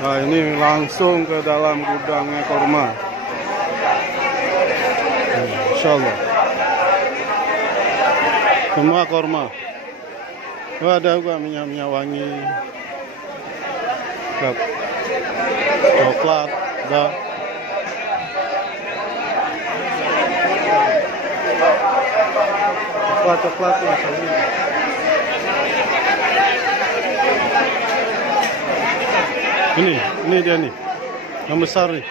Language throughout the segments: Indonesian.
Nah, ini langsung ke dalam gudangnya kurma. Insya Allah. Semua kurma. Oh, ada juga minyak-minyak wangi. Coklat, ada. Coklat misalnya. Ini dia nih, yang besar nih.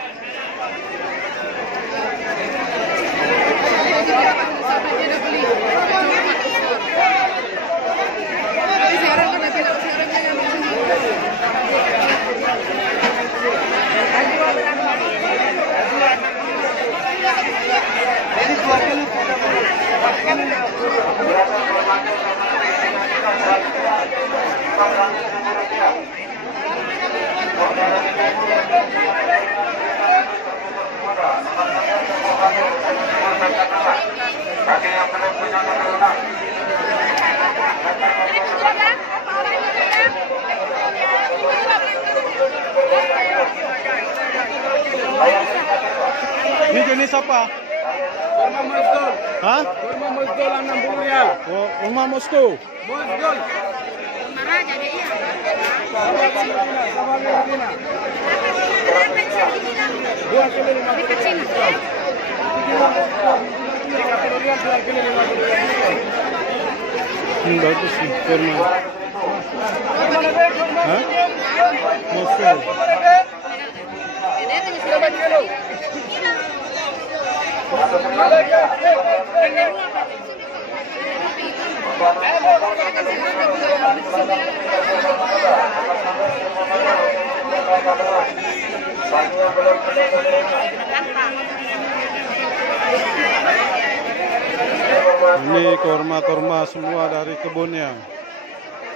Ini jenis apa? Kurma Mozdol. Hah? Kurma Mozdol 60 rial. Oh, kurma Moskow. Mozdol. Ini bagus nih kurma. Hah? Moskow. Ini kurma-kurma semua dari kebunnya.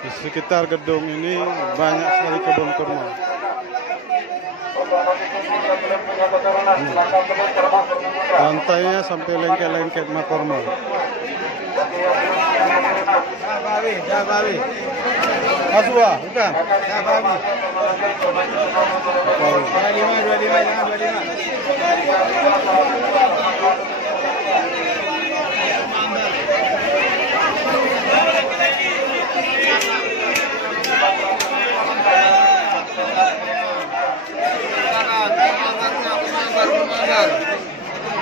Di sekitar gedung ini banyak sekali kebun kurma. Lantainya sampai lengket-lengket kurma. Jabawi. Aswa, bukan? Jabawi. 25.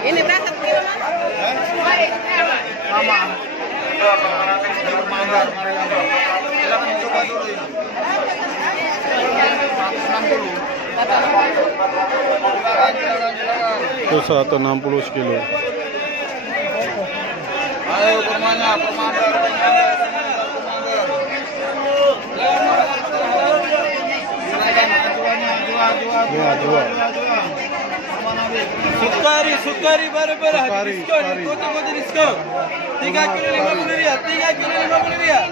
Ini berapa kilo, Mas? Mama. Manggar, mari lama. Silakan coba dulu ini. 160. Itu 160 sekilo. Ayo kurmanya, permandar. Jual. Sukari barang-barang. Diskon, kota diskon. 3 kilo 50 rial, 3 kilo 50 rial.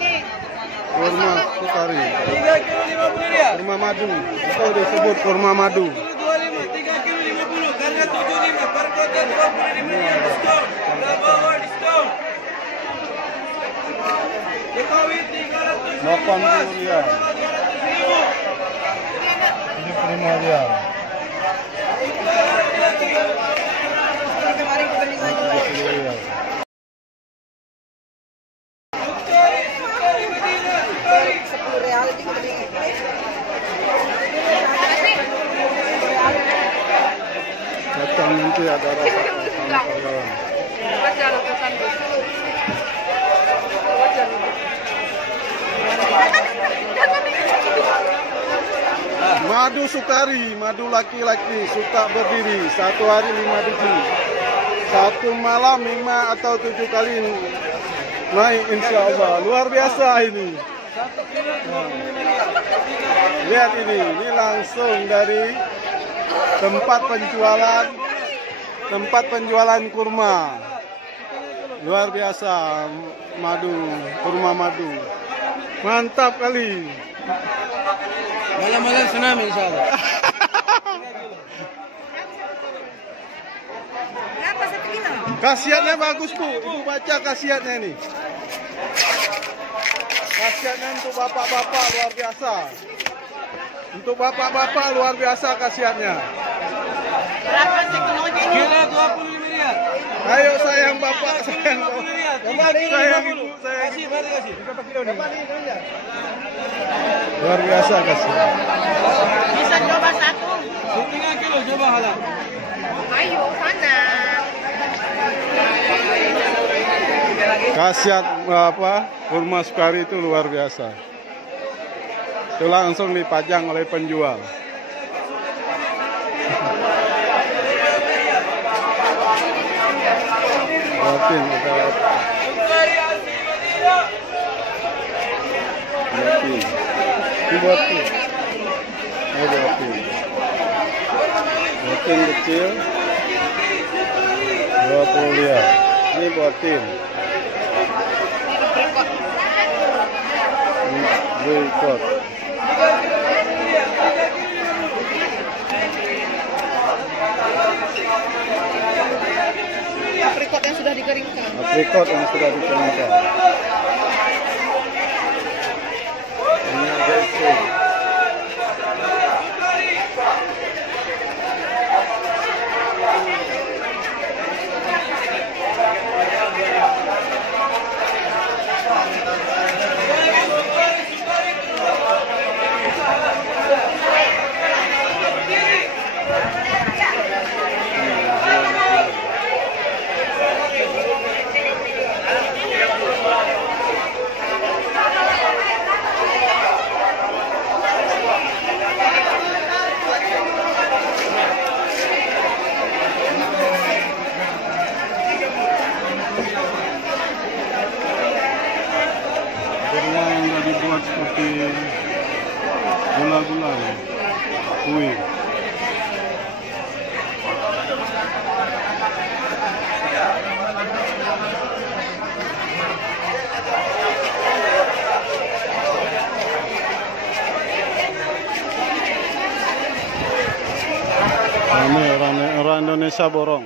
Kurma sukari. 3 kilo 50 rial. Kurma madu. Itu disebut kurma madu. 25, 3 kilo 50, karena 75 per kota 25 rial diskon. Bawah diskon. Jokowi 300 80 rial. 75 rial. Datang nanti ada rasa kawan-kawan. Madu sukari, madu laki-laki suka berdiri 1 hari 5 biji. 1 malam 5 atau 7 kali naik insya Allah. Luar biasa ini. Lihat ini langsung dari tempat penjualan kurma. Luar biasa madu, kurma madu. Mantap kali. Malam-malam tsunami insyaallah. Berapa 1 kilo? Khasiatnya bagus Bu, Ibu baca khasiatnya ini. Khasiatnya untuk bapak-bapak luar biasa. Untuk bapak-bapak luar biasa kasihannya. Berapa sekilonya ini? Kilo 25 riyal. Ayo sayang bapak, sayang 30 bapak. riyal. Sayang ibu, sayang Kasih, ibu. balik kasih. Luar biasa kasihan. Bisa coba satu. 3 kilo coba halal. Ayo, sana. Khasiat kurma Sukari itu luar biasa. Itu langsung dipajang oleh penjual. Buatin, buatin. Buatin kecil 20 riyal. Ini buatin. Boykot. Aprikot yang sudah dikeringkan. Aprikot yang sudah dikeringkan. Ini ada itu. Kurma yang sudah dibuat seperti gula-gula, kue. Rame orang Indonesia borong.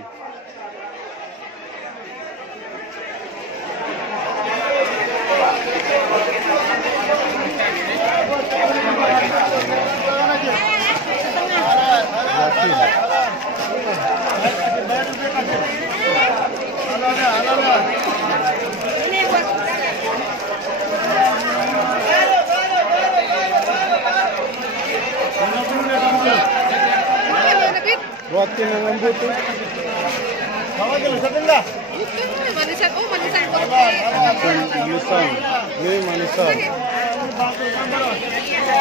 Ini buat Buatin yang lembut tuh. manisan. Oh, manisan kopi. Manisan. Ini manisan.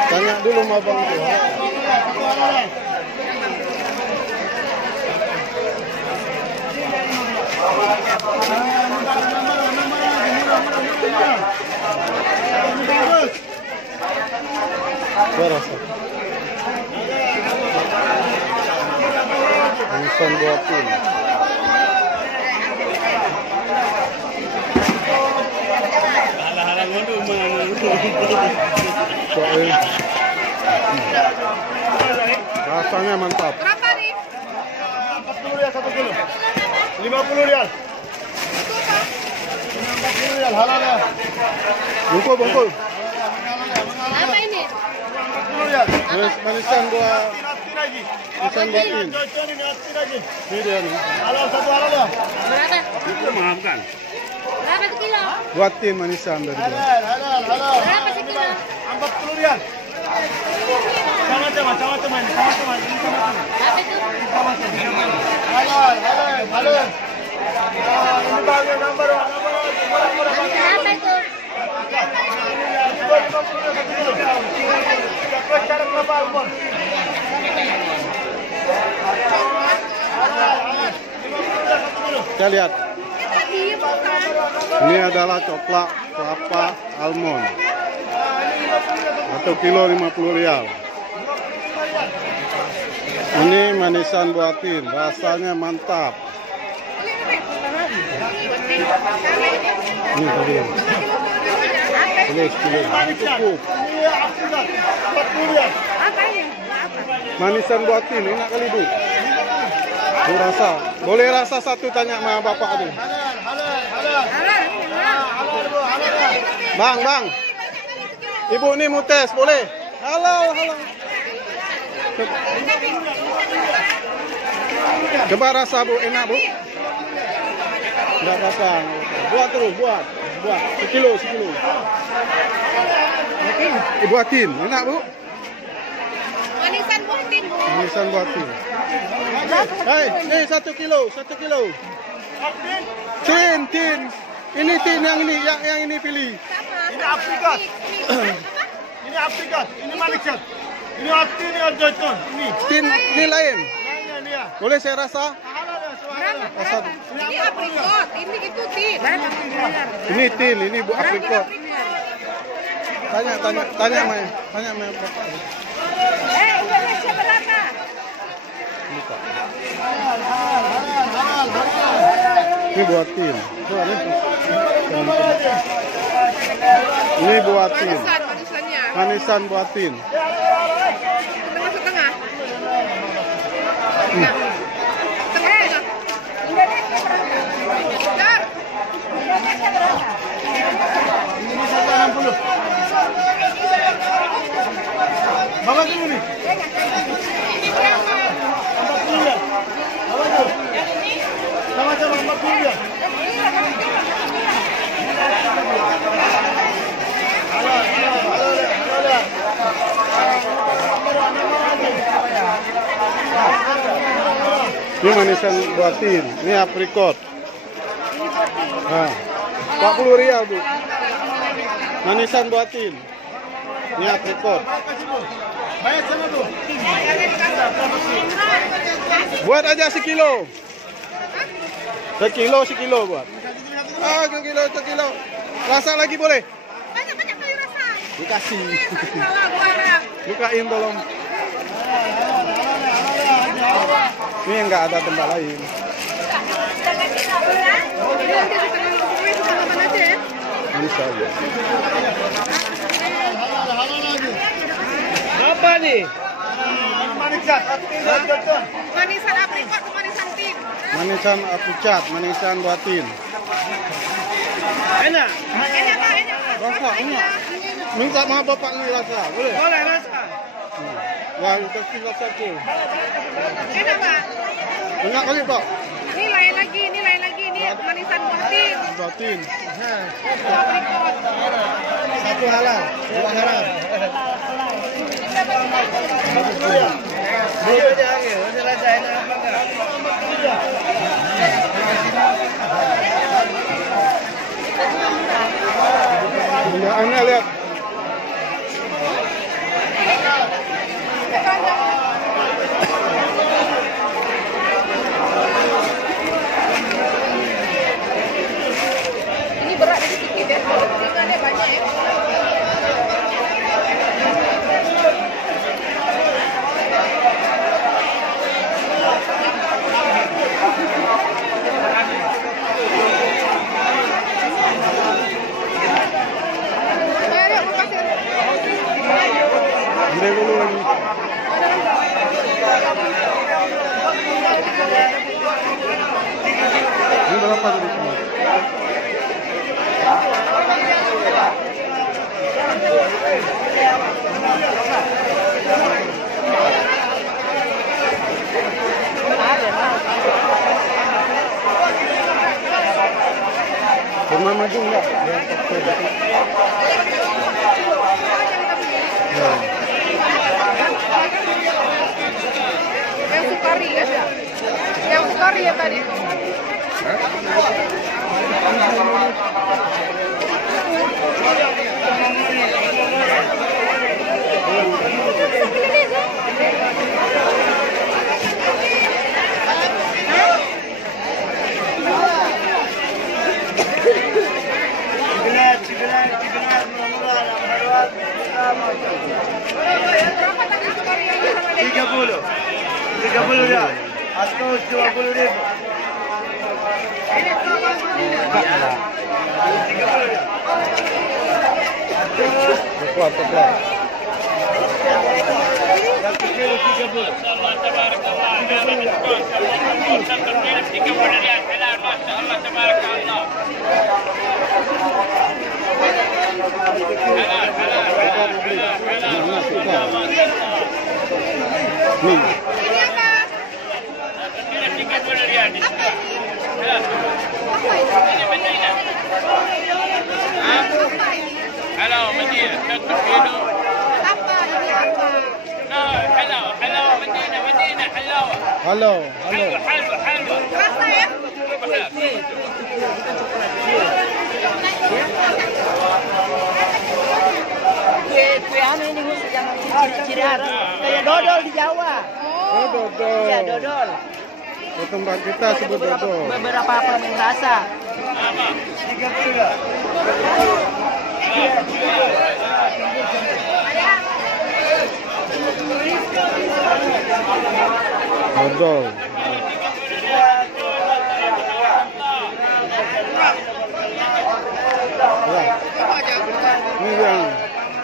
Tanya dulu sama abang tuh. Berasa. Manisan buatin. Rasanya mantap. Berapa nih? 40 riyal 1 kilo. 50 riyal. 50 riyal halal ya. Bungkul, bungkul. Apa ini? 40 riyal. Manisan dua. Nasi lagi. Manisan buatin. Ini nasi lagi. Ini dia nih. Halal satu halal ya. Berapa? Itu maafkan. Berapa sekilo? Buatin manisan dari dia. Halal. Berapa sekilo? 40 riyal. Sama-sama ini. Sama-sama. Apa itu? Halal. Ini bagian gambar. Berapa itu? Kita lihat. Tadi bukan. Ini adalah coklat kelapa almond. 1 kilo 50 riyal. Ini manisan buatin, rasanya mantap. Ini tadi. Ini sekilo. Cukup. Apa ini? Manisan buatin, enak kali Bu. Bu rasa. Boleh rasa satu tanya sama bapak tadi. Halal, ini halal. Bang. Ibu ini mau tes, boleh? Halo. Coba rasa Bu, enak Bu? Enggak rasa. Buat terus, buat. Sekilo. Buatin, enak Bu? Manisan buatin, Bu. Manisan buatin. Hai, ni 1 kilo. Tin. Ini tin yang ini pilih. Sama. Ini Afrika. Ini Afrika. Ini Malaysia. Ini Afrika, ini Argentina. Ini. Tin ni lain. Lainnya ni ya. Boleh saya rasa? Berapa? Ini aprikot, ini itu tin. Ini tin, ini Bu aprikot. Tanya Mai Bapak. Indonesia berapa? Ini buatin. Ini buatin. Manisannya. Manisan buatin. Setengah. Indonesia berapa? Indonesia berapa? Ini 160. Bawa dulu nih. Sama-sama 40 ya. Ini manisan buatin. Ini aprikot. Nah, 40 rial Bu. Manisan buatin. Ini aprikot. Bayar sama tuh. Buat aja sekilo. Sekilo buat. Ah, sekilo. Rasa lagi boleh? Banyak kali rasa. Dikasih. Salah gua. Bukain tolong. Ini enggak ada tempat lain. Insya Allah. Apa nih? Manisan aprikot atau manisan tin? Manisan apucat, manisan buatin. Enak. Enak Pak. Rasa enak. Minta sama Bapak ni rasa, boleh? Boleh rasa. Wah, kasih rasa tu. Enak Pak. Enak kali Pak. Ini lain lagi. Ini manisan buatin. Buatin. Aprikot. Satu halal, dua haram. Boleh aja angin. Boleh rasa enak apa enggak? Ya, Anda lihat. Ini berat sedikit ya. Ringannya banyak ya. Ambil dulu lagi. Ini berapa tadi semua? Pernah maju enggak? Yang sukari ada. Yang sukari ya tadi. Berapa tadi sukari yang sama dia? 30 ya. Astos 20 ribu. Tepat. Nih. Ini apa? حلاوة مدينة 3 كيلو. Apa ini apa? لا حلاوة حلاوة مدينة مدينة حلاوة. Halo, halo. حلوة حلوة حلوة. Rasa ya? Kue anu ini khusus yang ciri-ciri Arab. Kayak dodol di Jawa. Oh, dodol. Iya, dodol. Di tempat kita sebut dodol. Beberapa permen rasa. Dodol. Ya.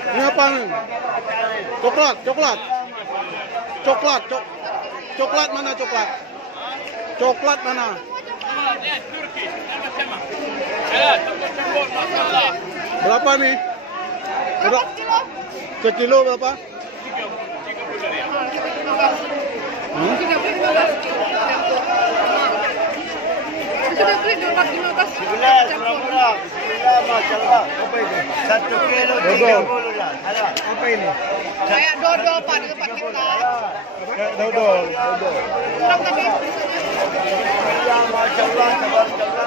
Ini apa nih? Coklat, coklat. Coklat, coklat mana coklat? Coklat mana? تركي sama-sama. Campur masalah. Berapa nih? Sekilo berapa? 30 rial. 11 murah-murah. Bismillah, masya-Allah. Apa itu? 1 kilo 30 lah. Halal. Apa ini? Kayak dodol pada tempat kita. Dodol. Kurang tadi. Bismillah, masya-Allah, tabarakallah.